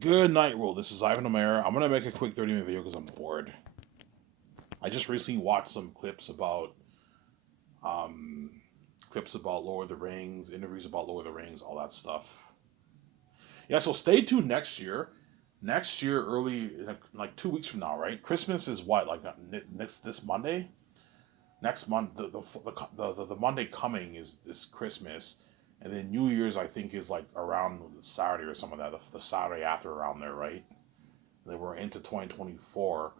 Good night, world. This is Ivan Omer. I'm gonna make a quick 30-minute video because I'm bored. I just recently watched some um, clips about Lord of the Rings, interviews about Lord of the Rings, all that stuff. Yeah, so stay tuned next year. Next year, early like 2 weeks from now, right? Christmas is what, like next this Monday. Next month, the Monday coming is this Christmas, and then New Year's I think is like around Saturday or something like that. The Saturday after around there, right? Then we're into 2024.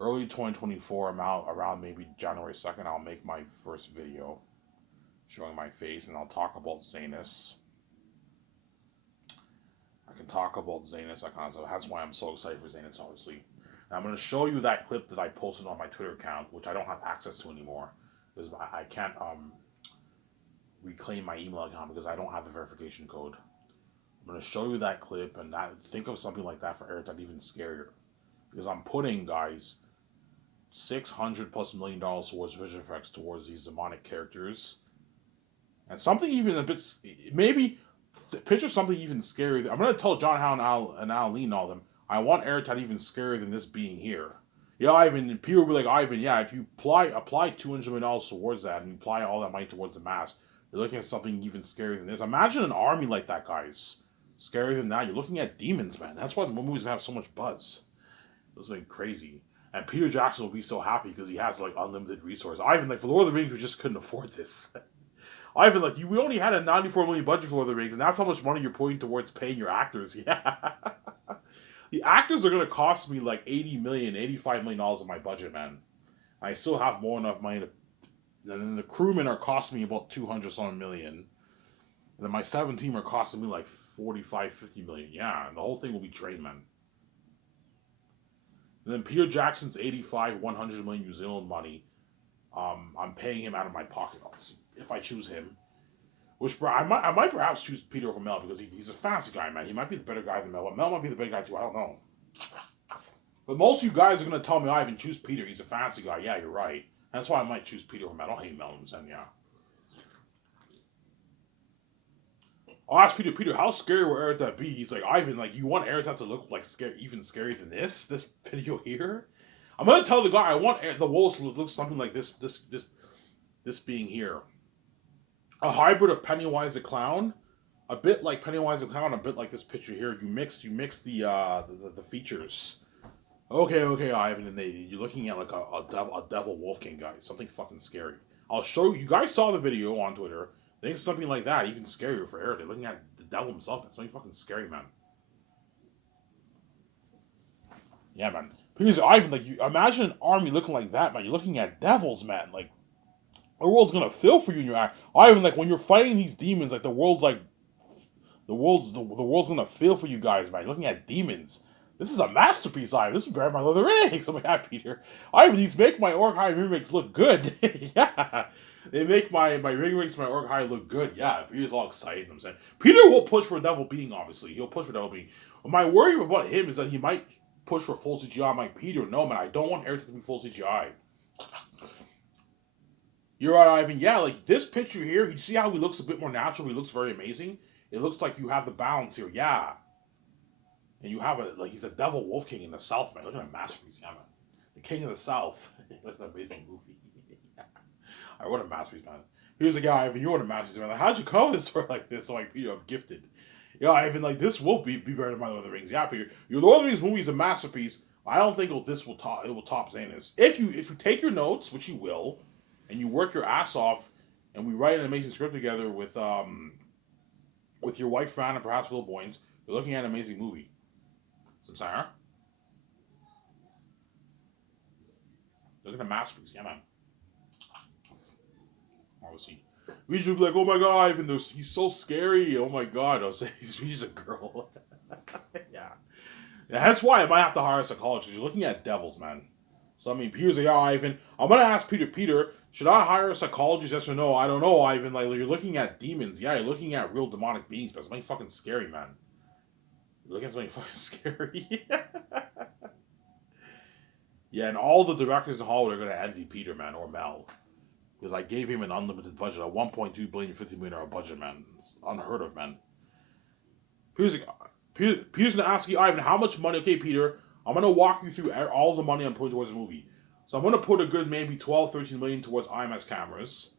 Early 2024, I'm out around maybe January 2nd. I'll make my first video showing my face, and I'll talk about XANUS. I can talk about XANUS, that kind of stuff. That's why I'm so excited for XANUS, obviously. Now, I'm going to show you that clip that I posted on my Twitter account, which I don't have access to anymore, because I can't reclaim my email account because I don't have the verification code. I'm going to show you that clip, and think of something like that for Eric, that's even scarier. Because I'm putting, guys, $600+ million towards visual effects towards these demonic characters, and something even a bit picture something even scarier. I'm gonna tell John Howe and Al Lee and all them. I want Airtight even scarier than this being here. Yeah, Ivan. And Peter will be like, Ivan. Yeah, if you apply $200 million towards that and you apply all that money towards the mask, you're looking at something even scarier than this. Imagine an army like that, guys. Scarier than that. You're looking at demons, man. That's why the movies have so much buzz. This has been crazy. And Peter Jackson will be so happy because he has like unlimited resources. Ivan, like for Lord of the Rings, we just couldn't afford this. Ivan, like we only had a $94 million budget for Lord of the Rings, and that's how much money you're putting towards paying your actors. Yeah, the actors are gonna cost me like $80 million, $85 million of my budget, man. I still have more enough money to. And then the crewmen are costing me about 200-some million, and then my 17 are costing me like 45, 50 million. Yeah, and the whole thing will be drained, man. And then Peter Jackson's 85, 100 million New Zealand money. I'm paying him out of my pocket, obviously, if I choose him. Which I might perhaps choose Peter over Mel because he's a fancy guy, man. He might be the better guy than Mel. But Mel might be the better guy too. I don't know. But most of you guys are gonna tell me, Ivan, choose Peter. He's a fancy guy. Yeah, you're right. That's why I might choose Peter over Mel. I don't hate Mel. Yeah. I'll ask Peter, how scary will Eric that be? He's like, Ivan, like you want Eric to look like even scarier than this video here? I'm gonna tell the guy I want the wolves to look something like this being here. A hybrid of Pennywise the Clown, a bit like Pennywise the Clown, a bit like this picture here. You mix the features. Okay, Ivan, and you're looking at like a devil wolf king guy, something fucking scary. I'll show you. You guys saw the video on Twitter. I think something like that, even scarier for Eric. They're looking at the devil himself. That's something fucking scary, man. Yeah, man. Because Ivan, like, you imagine an army looking like that, man. You're looking at devils, man. Like, the world's gonna feel for you in your act. Ivan, like, when you're fighting these demons, like, the world's gonna feel for you guys, man. You're looking at demons. This is a masterpiece, Ivan. This is better than my Lord of the Rings. I'm like, yeah, Peter. Ivan, these make my Orc High remakes look good. Yeah. They make my ring rings, my Orc High look good. Yeah, Peter's all excited. I'm saying Peter will push for Devil Being, obviously. He'll push for Devil Being. But my worry about him is that he might push for full CGI. I'm like, Peter, no, man, I don't want Eric to be full CGI. You're right, Ivan. Yeah, like this picture here, you see how he looks a bit more natural? He looks very amazing. It looks like you have the balance here. Yeah. And you have he's a devil wolf king in the South, man. Look at that masterpiece, yeah, man. The King of the South. Look at that amazing movie. Alright, what a masterpiece, man. Here's a guy, Ivan, you're a masterpiece, man. Like, how'd you come this for like this? So like, Peter, I'm gifted. Yeah, Ivan, like this will be better than my Lord of the Rings. Yeah, Peter. Your Lord of the Rings movie is a masterpiece. I don't think this will top XANUS. If you take your notes, which you will, and you work your ass off, and we write an amazing script together with your wife Fran and perhaps Will Boynes, you're looking at an amazing movie. Samsara. Look at the masterpiece, yeah, man. Obviously, we should be like, oh my god, Ivan, he's so scary. Oh my god, I was saying he's a girl. Yeah. That's why I might have to hire a psychologist. You're looking at devils, man. So I mean, Peter's like, yeah, Ivan. I'm gonna ask Peter, should I hire a psychologist? Yes or no? I don't know, Ivan. Like, you're looking at demons. Yeah, you're looking at real demonic beings, but something fucking scary, man. You're looking at something fucking scary. Yeah, and all the directors in Hollywood are gonna envy Peter, man, or Mel. Because I gave him an unlimited budget, a $1.2 billion, $50 million budget, man. It's unheard of, man. Peter's gonna ask you, Ivan, how much money? Okay, Peter, I'm gonna walk you through all the money I'm putting towards the movie. So I'm gonna put a good maybe 12, 13 million towards IMS cameras.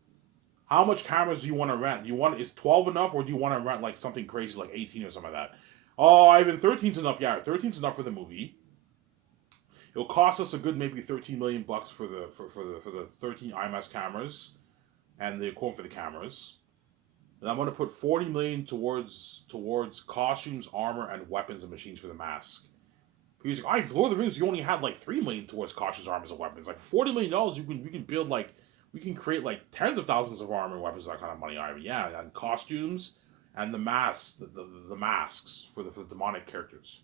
How much cameras do you want to rent? Is 12 enough, or do you want to rent like something crazy like 18 or something like that? Oh, Ivan, 13's enough. Yeah, 13's enough for the movie. It'll cost us a good maybe 13 million bucks for the 13 IMS cameras and the equipment for the cameras. And I'm going to put 40 million towards costumes, armor, and weapons and machines for the mask. He's like, for Lord of the Rings, you only had like 3 million towards costumes, armors, and weapons. Like $40 million, we can build like we can create like tens of thousands of armor and weapons, that kind of money. I mean, yeah, and costumes and the masks, the masks for the demonic characters.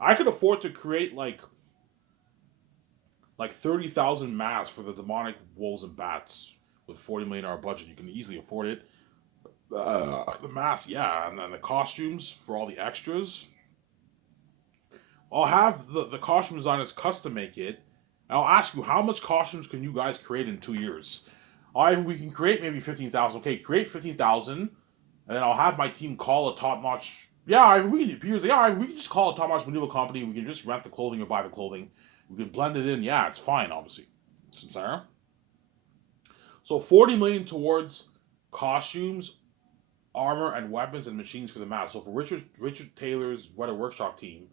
I could afford to create like 30,000 masks for the demonic wolves and bats with $40 million budget. You can easily afford it. The masks, yeah, and then the costumes for all the extras. I'll have the costume designers custom make it. And I'll ask you, how much costumes can you guys create in 2 years? We can create maybe 15,000. Okay, create 15,000, and then I'll have my team call a top notch. Yeah, we can. Peter's like, yeah, we can just call a top notch maneuver company. We can just rent the clothing or buy the clothing. We can blend it in. Yeah, it's fine, obviously. Sarah. So 40 million towards costumes, armor, and weapons and machines for the mask. So for Richard Taylor's Weather Workshop team,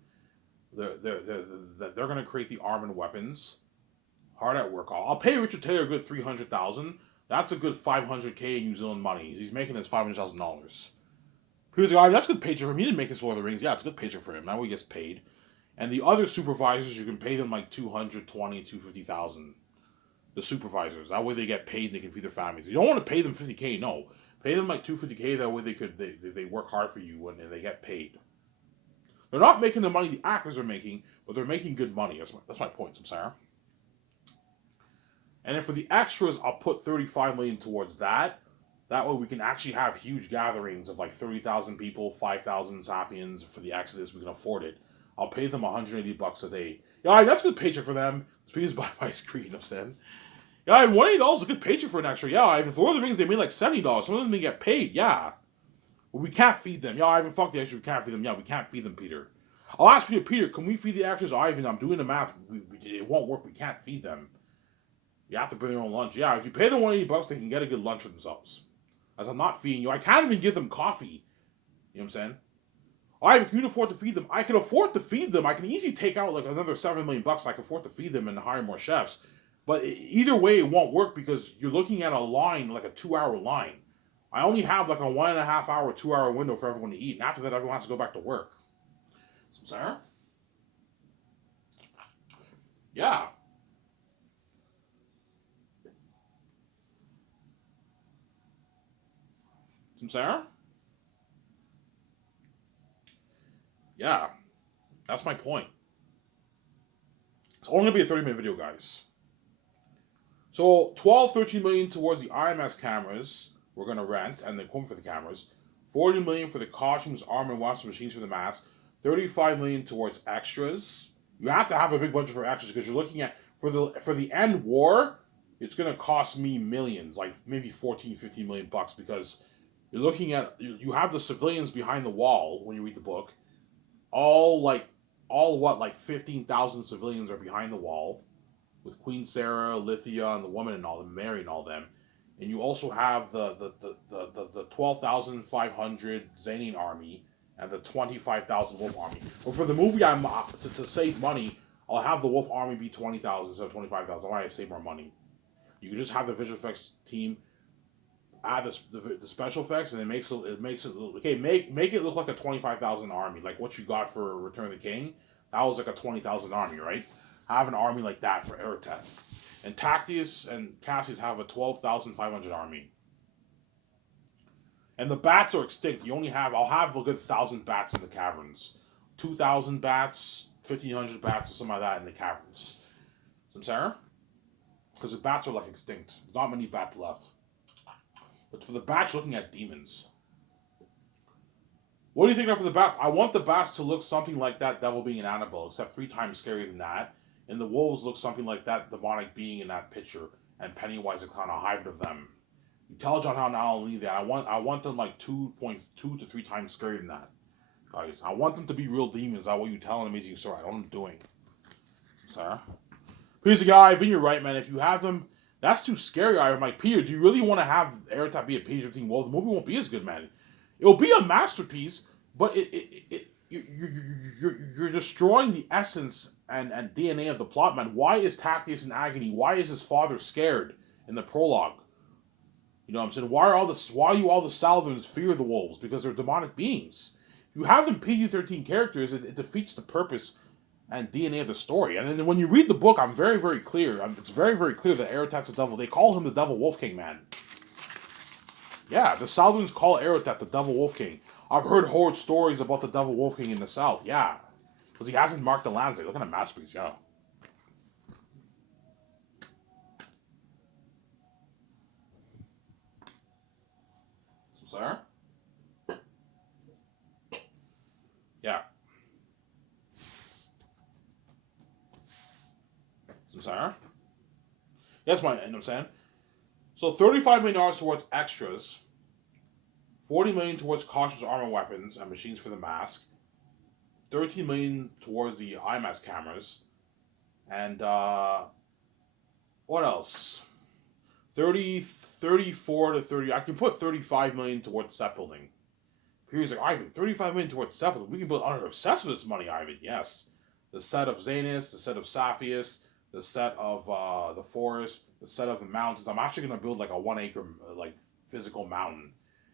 they're going to create the armor and weapons. Hard at work. I'll pay Richard Taylor a good 300,000. That's a good 500K in New Zealand money. He's making his $500,000. He was like, that's a good paycheck for him. He didn't make this Lord of the Rings. Yeah, it's a good paycheck for him. Now he gets paid. And the other supervisors, you can pay them like 220, 250,000. The supervisors. That way they get paid and they can feed their families. You don't want to pay them 50K, no. Pay them like 250K, that way they work hard for you and they get paid. They're not making the money the actors are making, but they're making good money. That's my point, Samsara. And then for the extras, I'll put 35 million towards that. That way we can actually have huge gatherings of like 30,000 people, 5,000 Safians for the Exodus. We can afford it. I'll pay them 180 bucks a day. Yeah, that's a good paycheck for them. Please buy my screen, I'm saying. Yeah, $180 is a good paycheck for an extra. Yeah, if Lord of the Rings, they made like $70. Some of them may get paid, yeah. But we can't feed them. Yeah, Ivan, fuck the extras. We can't feed them. Yeah, we can't feed them, Peter. I'll ask Peter, can we feed the extras? Ivan, I'm doing the math. It won't work. We can't feed them. You have to bring their own lunch. Yeah, if you pay them 180 bucks, they can get a good lunch for themselves. As I'm not feeding you. I can't even give them coffee. You know what I'm saying? Ivan, can you afford to feed them? I can afford to feed them. I can easily take out like another 7 million bucks. I can afford to feed them and hire more chefs. But either way, it won't work because you're looking at a line, like a 2-hour line. I only have like a 1.5 hour, 2-hour window for everyone to eat. And after that, everyone has to go back to work. Sarah? Yeah. Sarah? Yeah. That's my point. It's only going to be a 30-minute video, guys. So 12, 13 million towards the IMS cameras we're going to rent and the equipment for the cameras. 40 million for the costumes, armor, and weapons machines for the mask. 35 million towards extras. You have to have a big budget for extras because you're looking at for the end war, it's going to cost me millions, like maybe 14, 15 million bucks because you're looking at you have the civilians behind the wall when you read the book. All 15,000 civilians are behind the wall with Queen Sarah, Lithia, and the woman and all them, Mary and all them. And you also have the 12,500 Xanian army and the 25,000 Wolf army. But for the movie, I'm to save money, I'll have the Wolf army be 20,000 instead of 25,000. Why I save more money? You can just have the visual effects team add the special effects, and it makes it okay. Make it look like a 25,000 army, like what you got for Return of the King. That was like a 20,000 army, right? Have an army like that for Eretet. And Tactius and Cassius have a 12,500 army. And the bats are extinct. I'll have a good 1,000 bats in the caverns. 2,000 bats, 1,500 bats, or something like that in the caverns. Sarah? Because the bats are like extinct. There's not many bats left. But for the bats, looking at demons. What do you think of for the bats? I want the bats to look something like that devil being in Annabelle, except 3 times scarier than that. And the wolves look something like that demonic being in that picture. And Pennywise is kind of hybrid of them. You tell John how not only that, I want them like 2.2 to 3 times scarier than that, guys. I want them to be real demons. That's what you tell an amazing story. I don't know what I'm doing. Sarah. Peter's like, Ivan, you're right, man. If you have them, that's too scary, Ivan. I'm like, Peter, do you really want to have Aerotap be a PG-13? Well, the movie won't be as good, man. It'll be a masterpiece, but you're destroying the essence and DNA of the plot, man. Why is Tactius in agony? Why is his father scared in the prologue? You know what I'm saying? Why are you all the Salvins fear the wolves? Because they're demonic beings. If you have them PG-13 characters, it defeats the purpose and DNA of the story. And then when you read the book, I'm very, very clear. It's very, very clear that Aerotap's the devil. They call him the Devil Wolf King, man. Yeah, the Southerners call Aerotap the Devil Wolf King. I've heard horrid stories about the Devil Wolf King in the South. Yeah. Because he hasn't marked the lands. Look at a masterpiece, yeah. Sir? Yeah. Sir? That's my, you know what I'm saying? So $35 million towards extras, $40 million towards cautious armor weapons and machines for the mask, $13 million towards the IMAX cameras, and what else? 34 to 30. I can put $35 million towards set building. He's like, Ivan, $35 million towards set building. We can build under obsessed with this money, Ivan. Yes, the set of XANUS, the set of Saphius, the set of the forest, the set of the mountains. I'm actually gonna build like a 1 acre like physical mountain,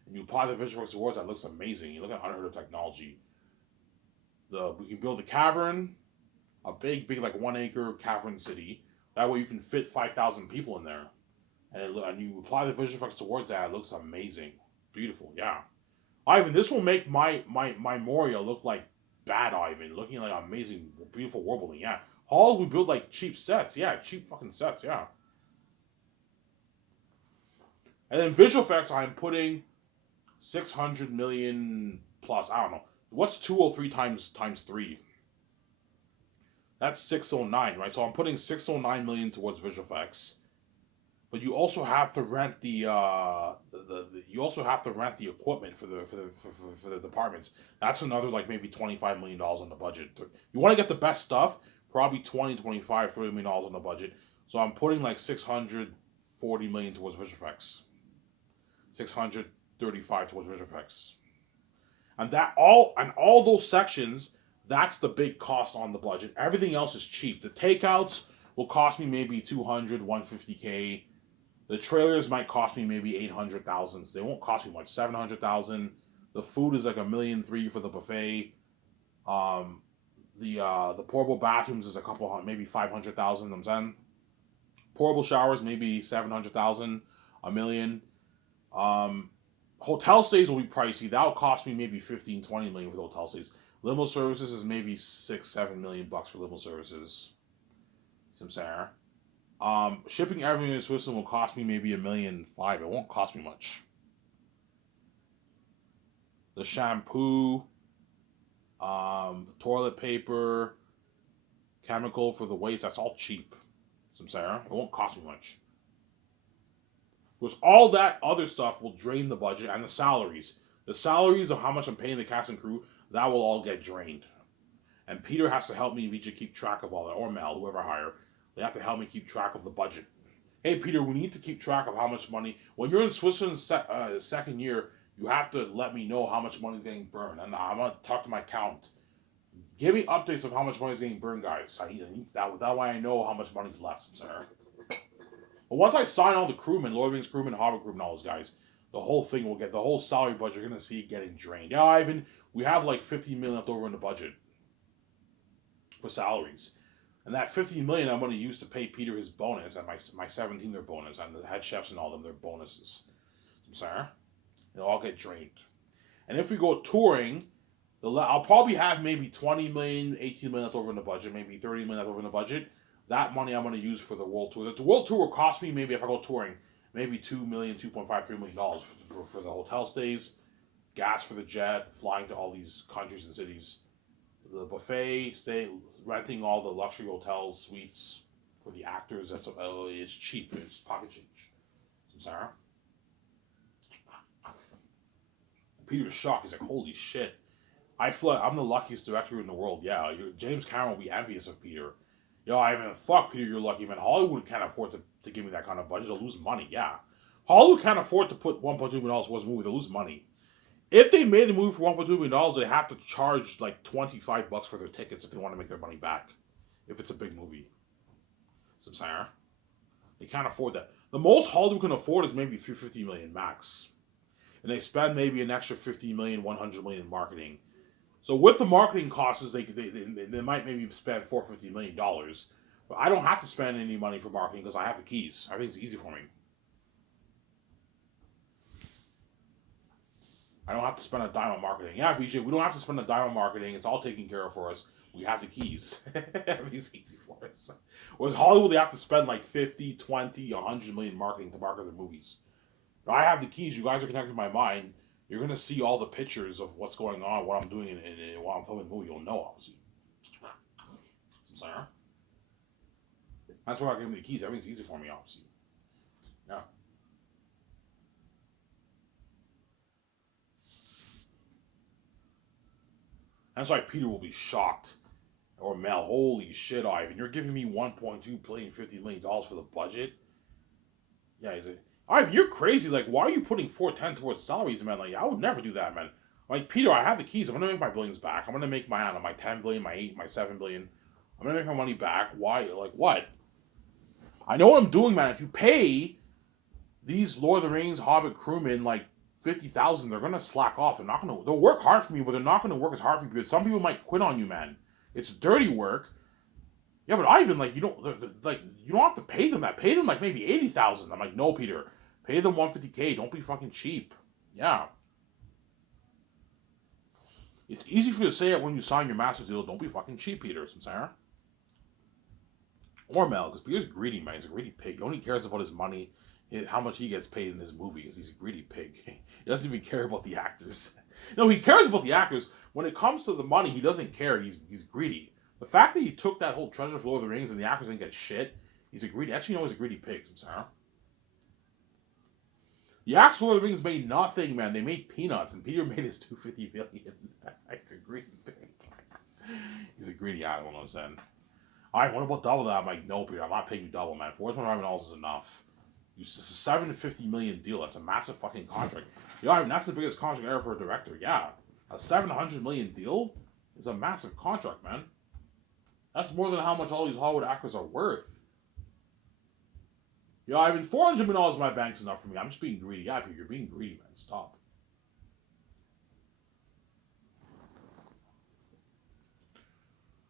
and you apply the visual effects towards that. Looks amazing. You look at unheard of technology. We can build a cavern, a big like 1 acre cavern city. That way you can fit 5,000 people in there, and you apply the visual effects towards that. It looks amazing, beautiful. Yeah, Ivan, this will make my Moria look like bad Ivan, looking like amazing, beautiful world building. Yeah. Hall, we build like cheap sets. Yeah, cheap fucking sets. Yeah. And then visual effects, I'm putting 600 million plus. I don't know. What's 203 times 3? That's 609, right? So I'm putting 609 million towards visual effects. But you also have to rent the equipment for the departments. That's another like maybe $25 million on the budget. You want to get the best stuff, probably 20, 25, $30 million on the budget. So I'm putting like 640 million towards visual effects. 635 towards visual effects. And all those sections, that's the big cost on the budget. Everything else is cheap. The takeouts will cost me maybe 200, 150K. The trailers might cost me maybe 800,000. They won't cost me much, 700,000. The food is like $1.3 million for the buffet. The portable bathrooms is a couple hundred, maybe 500,000. I'm saying portable showers maybe 700,000, $1 million. Hotel stays will be pricey. That'll cost me maybe 15, 20 million for the hotel stays. Limo services is maybe $6-7 million for limo services. Some Sarah. Shipping everything in Switzerland will cost me maybe $1.5 million. It won't cost me much. The shampoo, toilet paper, chemical for the waste, that's all cheap. Some Sarah. It won't cost me much. Because all that other stuff will drain the budget and the salaries. The salaries of how much I'm paying the cast and crew, that will all get drained. And Peter has to help me keep track of all that, or Mel, whoever I hire. They have to help me keep track of the budget. Hey, Peter, we need to keep track of how much money. When you're in Switzerland's second year, you have to let me know how much money is getting burned. And I'm going to talk to my accountant. Give me updates of how much money is getting burned, guys. That way I know how much money's left, sir. But once I sign all the crewmen, Lord of the Rings crewmen, Hobbit crewmen, all those guys, the whole thing will get, the whole salary budget, you're going to see it getting drained. Yeah, Ivan, we have like 15 million left over in the budget for salaries. And that 15 million I'm going to use to pay Peter his bonus and my 17 their bonus and the head chefs and all them their bonuses. I'm sorry. It'll all get drained. And if we go touring, I'll probably have maybe 20 million, 18 million left over in the budget, maybe 30 million left over in the budget. That money I'm going to use for the world tour. The world tour will cost me, maybe if I go touring, maybe $2 million, $2.5, $3 million for the hotel stays, gas for the jet, flying to all these countries and cities. The buffet, renting all the luxury hotels, suites for the actors. It's cheap. It's pocket change. Some Sarah. Peter's shocked. He's like, holy shit. I feel like I'm the luckiest director in the world. Yeah, James Cameron will be envious of Peter. Yo, I mean, fuck, Peter, you're lucky, man. Hollywood can't afford to give me that kind of budget. They'll lose money, yeah. Hollywood can't afford to put $1.2 million towards a movie. They'll lose money. If they made a movie for $1.2 million, they have to charge like $25 for their tickets if they want to make their money back. If it's a big movie. So I'm saying, they can't afford that. The most Hollywood can afford is maybe $350 million max. And they spend maybe an extra $50 million, $100 million in marketing. So with the marketing costs, they might maybe spend $450 million. But I don't have to spend any money for marketing because I have the keys. Everything's easy for me. I don't have to spend a dime on marketing. Yeah, VJ, we don't have to spend a dime on marketing. It's all taken care of for us. We have the keys. Everything's easy for us. Whereas Hollywood, they have to spend like 50, 20, 100 million marketing to market their movies. But I have the keys. You guys are connected to my mind. You're going to see all the pictures of what's going on, what I'm doing, and while I'm filming the movie. You'll know, obviously. Sorry. That's why I give me the keys. Everything's easy for me, obviously. Yeah. That's why Peter will be shocked. Or Mel, holy shit, Ivan. You're giving me $1.2 billion, $50 million for the budget? Yeah, he's like, Ivan, you're crazy. Like, why are you putting $410 towards salaries, man? Like, I would never do that, man. Like, Peter, I have the keys. I'm going to make my billions back. I'm going to make my 10 billion, my 8, my 7 billion. I'm going to make my money back. Why? Like, what? I know what I'm doing, man. If you pay these Lord of the Rings Hobbit crewmen, like, 50,000, they're going to slack off. They'll work hard for me, but they're not going to work as hard for you. Some people might quit on you, man. It's dirty work. Yeah, but Ivan, like, you don't have to pay them that. Pay them, like, maybe 80,000. I'm like, no, Peter. Pay them $150K. Don't be fucking cheap. Yeah. It's easy for you to say it when you sign your massive deal. Don't be fucking cheap, Peter. Sarah. Or Mel, because Peter's greedy, man. He's a greedy pig. He only cares about his money, how much he gets paid in his movie, because he's a greedy pig. He doesn't even care about the actors. No, he cares about the actors. When it comes to the money, he doesn't care. He's greedy. The fact that he took that whole treasure for Lord of the Rings and the actors didn't get shit, he's a greedy. Actually, you know, he's a greedy pig. Sarah. The actors for Lord of the Rings made nothing, man. They made peanuts, and Peter made his $250 million. He's a greedy pig. He's a greedy animal, you know what I'm saying? Alright, what about double that? I'm like, no, Peter, I'm not paying you double, man. $425 million is enough. It's a $750 million deal. That's a massive fucking contract. Yeah, I mean, that's the biggest contract ever for a director. Yeah. A $700 million deal is a massive contract, man. That's more than how much all these Hollywood actors are worth. Yeah, I mean, $400 million in my bank's enough for me. I'm just being greedy. Yeah, Peter, you're being greedy, man. Stop.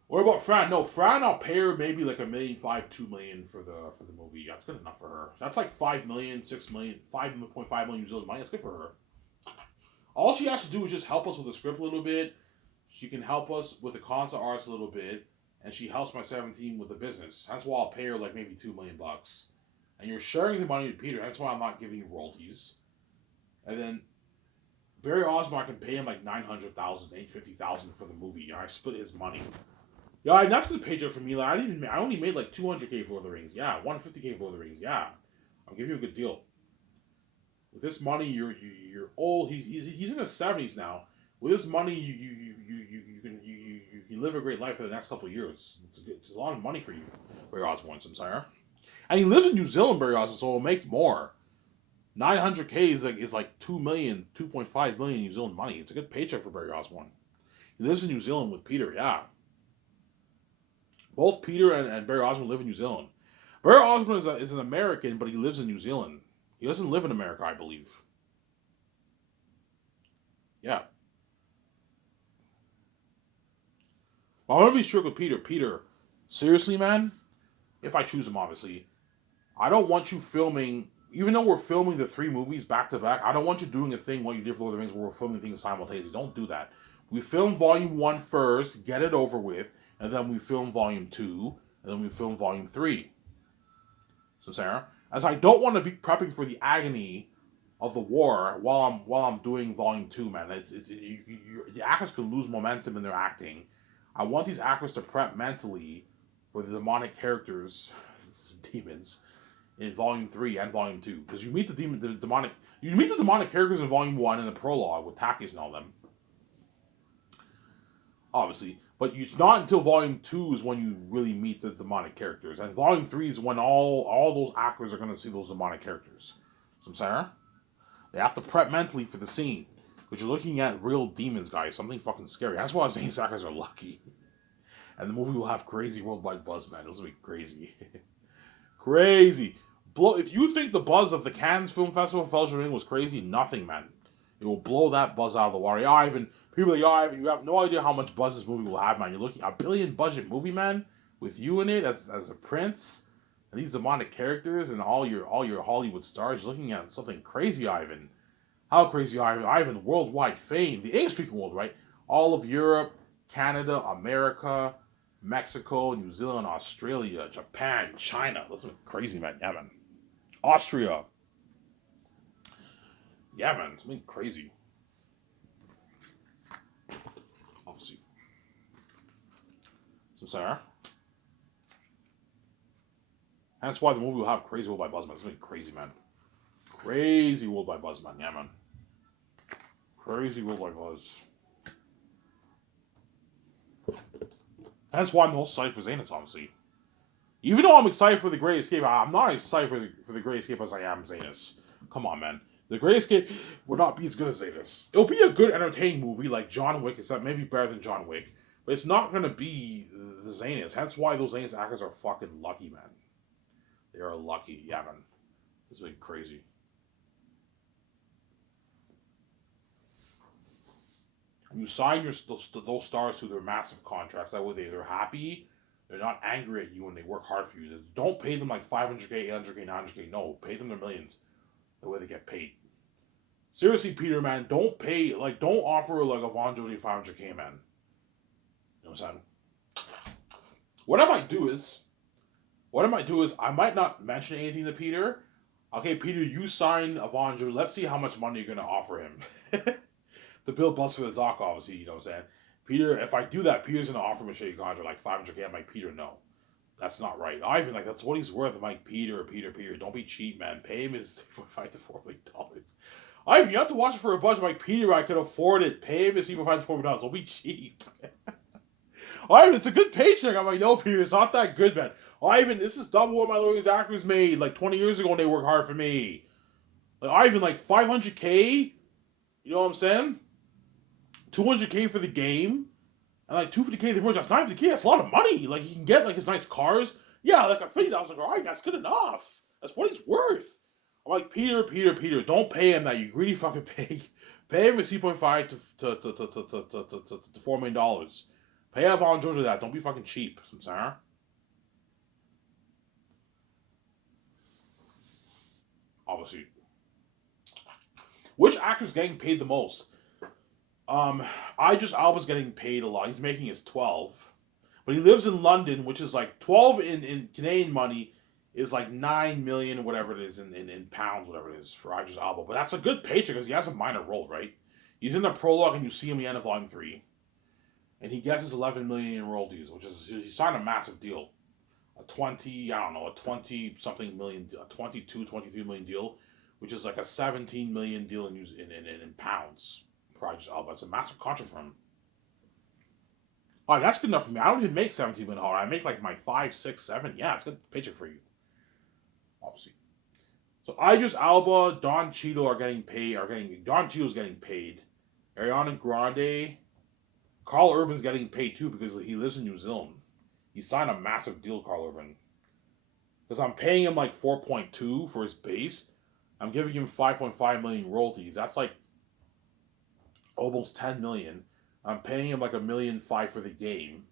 What about Fran? No, Fran, I'll pay her maybe like $1.5 million, $2 million for the movie. That's good enough for her. That's like $5 million, $6 million, 5.5 million New Zealand money. That's good for her. All she has to do is just help us with the script a little bit. She can help us with the concept arts a little bit, and she helps my 17 with the business. That's why I'll pay her like maybe $2 million. And you're sharing the money with Peter. That's why I'm not giving you royalties. And then Barry Osborne, I can pay him like $900,000, $850,000 for the movie. You know, I split his money. Yeah, and that's a good paycheck for me. Like, I only made like $200K for Lord of the Rings. Yeah, $150K for Lord of the Rings. Yeah, I'll give you a good deal. With this money, you're old. He's in his 70s now. With this money, you can live a great life for the next couple of years. It's a lot of money for you, Barry Osborne. I'm sorry. And he lives in New Zealand, Barry Osborne, so he'll make more. $900K is like 2 million, 2.5 million New Zealand money. It's a good paycheck for Barry Osborne. He lives in New Zealand with Peter. Yeah. Both Peter and Barry Osborne live in New Zealand. Barry Osborne is an American, but he lives in New Zealand. He doesn't live in America, I believe. Yeah. Well, I'm going to be strict with Peter. Peter, seriously, man? If I choose him, obviously. I don't want you filming, even though we're filming the 3 movies back to back, I don't want you doing a thing while you did for Lord of the Rings where we're filming things simultaneously. Don't do that. We film Volume 1 first, get it over with, and then we film Volume 2, and then we film Volume 3. So, Sarah, as I don't want to be prepping for the agony of the war while I'm doing Volume 2, man. The actors can lose momentum in their acting. I want these actors to prep mentally for the demonic characters, demons, in Volume 3 and Volume 2. Because you meet the demonic... You meet the demonic characters in Volume 1 in the prologue with Takis and all them. Obviously. But it's not until Volume 2 is when you really meet the demonic characters. And Volume 3 is when all those actors are going to see those demonic characters. So I'm saying? They have to prep mentally for the scene. Because you're looking at real demons, guys. Something fucking scary. That's why Zane actors are lucky. And the movie will have crazy worldwide buzz, man. This will be crazy. Crazy. If you think the buzz of the Cannes Film Festival Fellowship Ring was crazy, nothing, man. It will blow that buzz out of the water. Yeah, Ivan. People are like, Ivan, you have no idea how much buzz this movie will have, man. You're looking at a $1 billion budget movie, man, with you in it as a prince, and these demonic characters and all your Hollywood stars. You're looking at something crazy, Ivan. How crazy, Ivan? Ivan, worldwide fame. The English-speaking world, right? All of Europe, Canada, America, Mexico, New Zealand, Australia, Japan, China. That's crazy, man. Yeah, man. Austria. Yeah, man. It's been crazy. Obviously. So, Sarah. That's why the movie will have crazy worldwide buzz, man. It's been crazy, man. Crazy worldwide buzz, man. Yeah, man. Crazy worldwide buzz. That's why I'm most excited for XANUS, obviously. Even though I'm excited for The Great Escape, I'm not excited for the Great Escape as I am XANUS. Come on, man. The Great Escape will not be as good as XANUS. It'll be a good, entertaining movie like John Wick, except maybe better than John Wick. But it's not going to be the XANUS. That's why those XANUS actors are fucking lucky, man. They are lucky. Yeah, man. It's been crazy. And you sign those stars to their massive contracts. That way they're happy. They're not angry at you when they work hard for you. Don't pay them like 500K, 800K, 900K. No, pay them their millions. The way they get paid. Seriously, Peter, man, don't offer like a Von Joji 500K, man. You know what I'm saying? What I might do is, I might not mention anything to Peter. Okay, Peter, you sign a Von Joji. Let's see how much money you're going to offer him. The bill bust for the doc, obviously, you know what I'm saying? Peter, if I do that, Peter's going to offer me a shitty contract, like 500K. I'm like, Peter, no. That's not right. Ivan, like, that's what he's worth. I'm like, Peter, don't be cheap, man. Pay him his $3.5 to $4 million. Ivan, you have to watch it for a budget. I'm like, Peter, I could afford it. Pay him his $3.5 to $4 million. Don't be cheap. Ivan, it's a good paycheck. I'm like, no, Peter, it's not that good, man. Ivan, this is double what my lawyer's actors made like 20 years ago when they worked hard for me. Like, Ivan, like 500K? You know what I'm saying? 200K for the game, and like 250K the merch. That's 950K. That's a lot of money. Like he can get like his nice cars. Yeah, like a $50,000 car. That's good enough. That's what he's worth. I'm like, Peter, don't pay him that. You greedy fucking pay. Pay him his $3.5 to $4 million. Pay out Von Jojo that. Don't be fucking cheap, Sarah. Obviously. Which actor's getting paid the most? Idris Elba's getting paid a lot. He's making his 12. But he lives in London, which is like 12 in Canadian money is like 9 million, whatever it is, in pounds, whatever it is, for Idris Elba. But that's a good paycheck because he has a minor role, right? He's in the prologue and you see him at the end of Volume 3. And he gets his 11 million in royalties, which is, he signed a massive deal. A 20-something million, a 22, 23 million deal, which is like a 17 million deal in pounds. Idris Elba. It's a massive contract for him. Alright, that's good enough for me. I don't even make 17 million. I make like my 5, 6, 7. Yeah, it's a good paycheck for you. Obviously. So Idris Elba, Don Cheadle are getting paid. Don Cheadle's getting paid. Ariana Grande, Carl Urban's getting paid too because he lives in New Zealand. He signed a massive deal, Carl Urban. Because I'm paying him like 4.2 for his base. I'm giving him 5.5 million royalties. That's like almost 10 million. I'm paying him like $1.5 million for the game.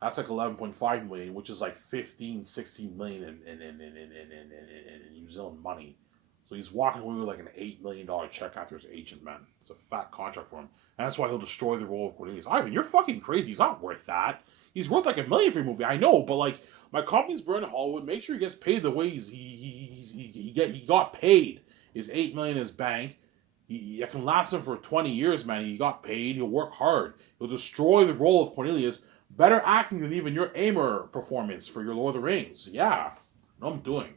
That's like 11.5 million, which is like 15, 16 million in New Zealand money. So he's walking away with like an $8 million check after his agent, man. It's a fat contract for him. And that's why he'll destroy the role of Cornelius. Ivan, you're fucking crazy. He's not worth that. He's worth like $1 million for your movie. I know, but like my company's burning Hollywood. Make sure he gets paid the way he got paid. His $8 million in his bank. He can last him for 20 years, man. He got paid. He'll work hard. He'll destroy the role of Cornelius. Better acting than even your Aimer performance for your Lord of the Rings. Yeah. I know what I'm doing.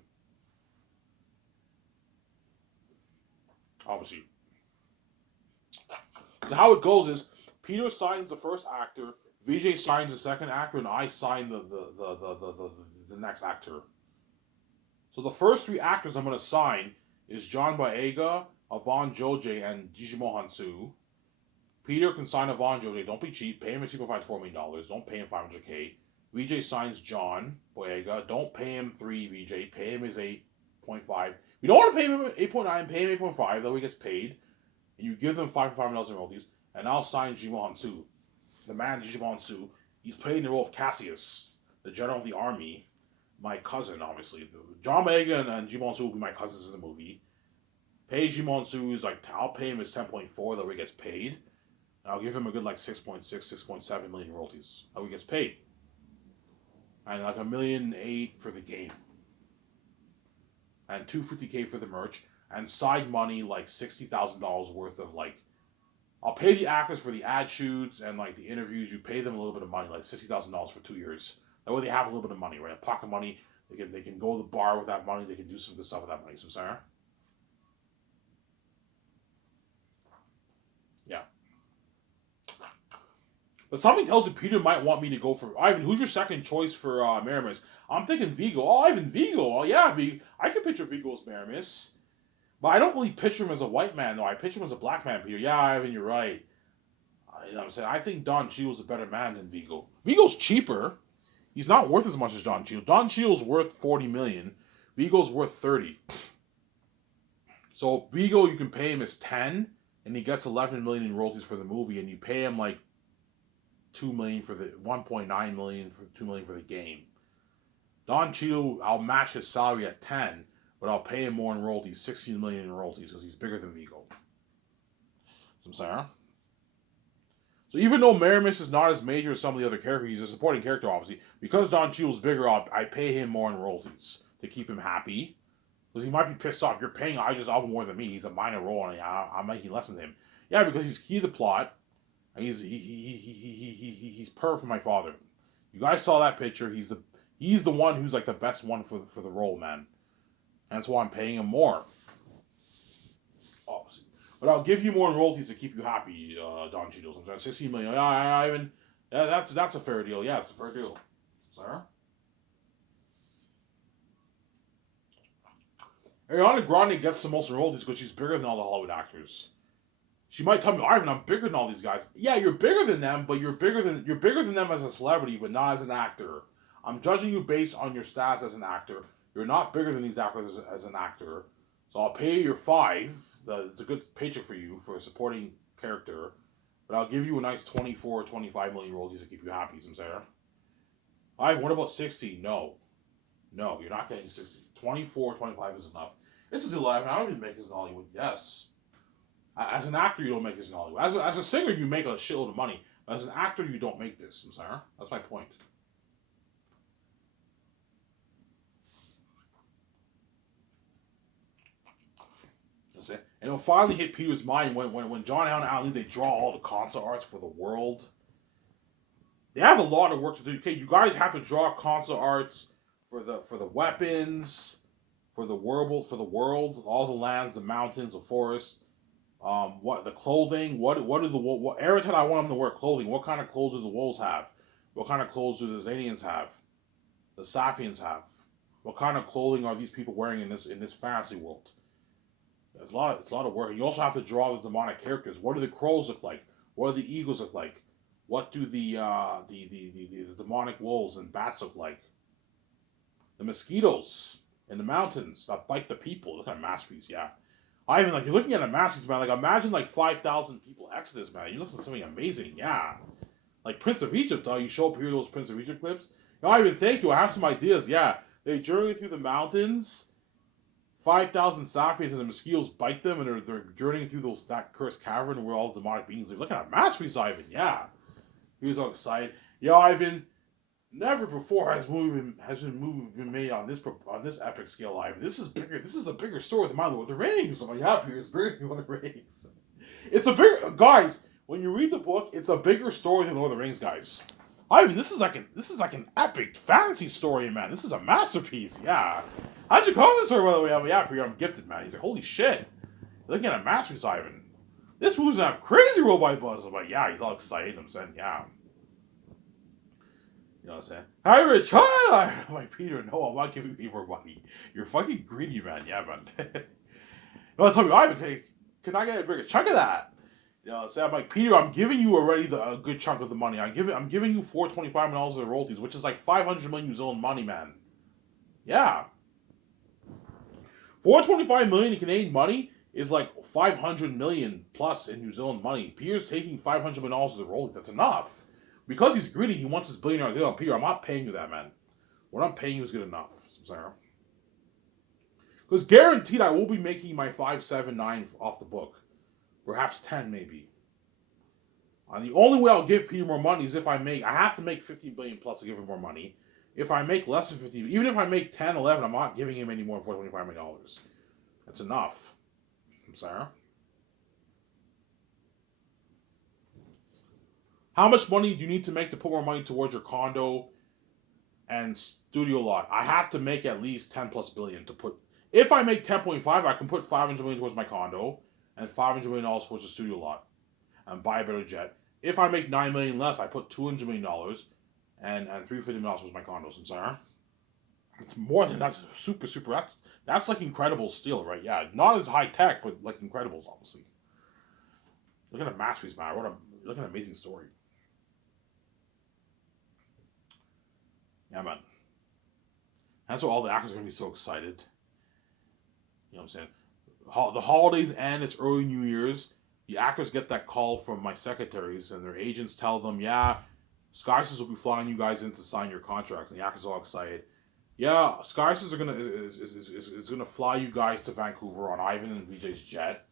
obviously. So how it goes is Peter signs the first actor, VJ signs the second actor, and I sign the next actor. So the first 3 actors I'm going to sign is John Boyega, Yvonne Joje, and Jijimo Hansu. Peter can sign Yvonne Joje. Don't be cheap. Pay him his $4 million. Don't pay him $500K. VJ signs John Boyega. Don't pay him 3 VJ. Pay him his 8.5. We don't want to pay him 8.9. Pay him 8.5. That way he gets paid. And you give them $5 million in royalties. And I'll sign Jijimo Hansu. The man Jijimo Hansu. He's playing the role of Cassius, the general of the army. My cousin, obviously. John Boyega and Jijimo Hansu will be my cousins in the movie. Pay Jijimo Hansu is like, I'll pay him his 10.4. That way he gets paid. And I'll give him a good like 6.6, 6.7 million royalties. That way he gets paid. And like $1.8 million for the game. And $250K for the merch. And side money like $60,000 worth of like, I'll pay the actors for the ad shoots and like the interviews. You pay them a little bit of money, like $60,000 for 2 years. That way they have a little bit of money, right? Pocket money. They can go to the bar with that money. They can do some good stuff with that money. So, Sarah? Yeah. But something tells me Peter might want me to go for Ivan. Who's your second choice for Maramis? I'm thinking Vigo. Oh, Ivan Vigo. Oh, yeah, I can picture Vigo as Maramis. But I don't really picture him as a white man, though. I picture him as a black man, Peter. Yeah, Ivan, you're right. You know what I'm saying? I think Don Cheadle's a better man than Vigo. Vigo's cheaper. He's not worth as much as Don Cheadle. Don Cheadle's worth $40 million. Vigo's worth $30. So Vigo, you can pay him as 10, and he gets 11 million in royalties for the movie, and you pay him like 2 million for the 1.9 million for 2 million for the game. Don Cheadle, I'll match his salary at 10, but I'll pay him more in royalties, 16 million in royalties, because he's bigger than Vigo. So I'm saying, huh? So even though Maramis is not as major as some of the other characters, he's a supporting character, obviously. Because Don Cheadle's bigger, I pay him more in royalties to keep him happy. Because he might be pissed off. You're paying Idris Elba more than me. He's a minor role, and I'm making less than him. Yeah, because he's key to the plot. And he's perfect for my father. You guys saw that picture. He's the one who's like the best one for the role, man. And that's why I'm paying him more. Obviously. But I'll give you more in royalties to keep you happy, Don Cheadle. I'm saying 16 million. Ivan, that's a fair deal. Yeah, it's a fair deal. Sarah? Ariana Grande gets the most royalties because she's bigger than all the Hollywood actors. She might tell me, Ivan, I'm bigger than all these guys. Yeah, you're bigger than them, but you're bigger than them as a celebrity, but not as an actor. I'm judging you based on your stats as an actor. You're not bigger than these actors as an actor. So I'll pay you your 5. It's a good paycheck for you for a supporting character. But I'll give you a nice 24 or 25 million royalties to keep you happy, Sarah. Ivan, what about 60? No, you're not getting 60. 24, 25 is enough. It's a deal, Ivan. I don't even make this in Hollywood. Yes. As an actor, you don't make this in Hollywood. As a singer, you make a shitload of money. But as an actor, you don't make this. Sarah. That's my point. That's it. And it'll finally hit Peter's mind when John Allen and Alan Lee, they draw all the concept arts for the world. They have a lot of work to do. Okay, you guys have to draw concept arts for the weapons, for the world, all the lands, the mountains, the forests. What the clothing? What every time I want them to wear clothing, what kind of clothes do the wolves have? What kind of clothes do the Xanians have? The Safians have? What kind of clothing are these people wearing in this fantasy world? It's a lot of work. And you also have to draw the demonic characters. What do the crows look like? What do the eagles look like? What do the demonic wolves and bats look like? The mosquitoes in the mountains that bite the people. Look at a masterpiece, yeah. You're looking at a masterpiece, man. Like, imagine, 5,000 people Exodus, man. You look at something amazing, yeah. Like Prince of Egypt, you show up here those Prince of Egypt clips. Ivan, thank you. I have some ideas, yeah. They journey through the mountains. 5,000 Safians and the mosquitoes bite them, and they're journeying through that cursed cavern where all the demonic beings live. Look at a masterpiece, Ivan, yeah. He was all excited. Yeah, Ivan, never before has movie been made on this epic scale, Ivan. This is bigger. This is a bigger story than Lord of the Rings. I'm like, yeah, it's bigger than Lord of the Rings. It's a bigger, guys. When you read the book, it's a bigger story than Lord of the Rings, guys. Ivan, this is like an epic fantasy story, man. This is a masterpiece. Yeah. How'd you call this story, by the way? I'm gifted, man. He's like, holy shit. Looking at Masterpiece, Ivan. This movie's gonna have crazy worldwide buzz. I'm like, yeah, he's all excited. I'm saying, yeah. You know what I'm saying? Hi, Rich. Hi. I'm like, Peter, no, I'm not giving you more money. You're fucking greedy, man. Yeah, man. You want to tell me, Ivan, hey, can I get a bigger chunk of that? You know what I'm saying? I'm like, Peter, I'm giving you already a good chunk of the money. I'm giving you $425 million of the royalties, which is like 500 million New Zealand money, man. Yeah. 425 million in Canadian money is like 500 million plus in New Zealand money. Peter's taking $500 million of the royalties. That's enough. Because he's greedy, he wants his billionaire deal. Peter, I'm not paying you that, man. What I'm paying you is good enough. Sarah. Because guaranteed I will be making my 579 off the book. Perhaps 10 maybe. And the only way I'll give Peter more money is if I have to make 15 billion plus to give him more money. If I make less than 50, even if I make 10, 11, I'm not giving him any more than $425 million. That's enough. Sarah. How much money do you need to make to put more money towards your condo and studio lot? I have to make at least 10 plus billion to put. If I make 10.5, I can put 500 million towards my condo and $500 million towards the studio lot and buy a better jet. If I make 9 million less, I put $200 million and $350 million towards my condos. I'm sorry. It's more than that's super. That's like Incredibles still, right? Yeah, not as high tech, but like Incredibles, obviously. Look at a masterpiece, man. Look at an amazing story. Yeah, man. That's why all the actors are gonna be so excited. You know what I'm saying? The holidays end. It's early New Year's. The actors get that call from my secretaries, and their agents tell them, "Yeah, SkySys will be flying you guys in to sign your contracts." And the actors are all excited. Yeah, SkySys is gonna fly you guys to Vancouver on Ivan and VJ's jet,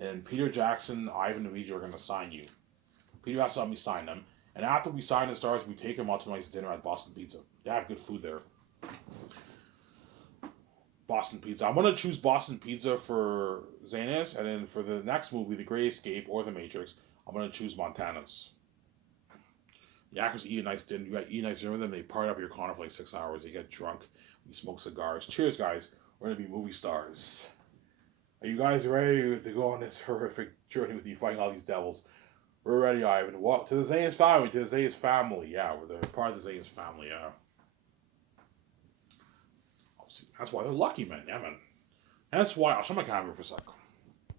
and Peter Jackson, Ivan, and VJ are gonna sign you. Peter has to help me sign them, and after we sign the stars, we take them out to a nice dinner at Boston Pizza. They have good food there. Boston Pizza. I'm gonna choose Boston Pizza for XANUS, and then for the next movie, The Great Escape or The Matrix, I'm gonna choose Montana's. The actors eat a nice dinner. You got to eat a nice dinner with them. They party up your corner for like 6 hours. They get drunk. You smoke cigars. Cheers, guys. We're gonna be movie stars. Are you guys ready to go on this horrific journey with you fighting all these devils? We're ready, Ivan. Walk to the XANUS family. To the XANUS family. Yeah, we're part of the XANUS family. Yeah. That's why they're lucky, man. Yeah, man. That's why. I'll show my camera for a sec.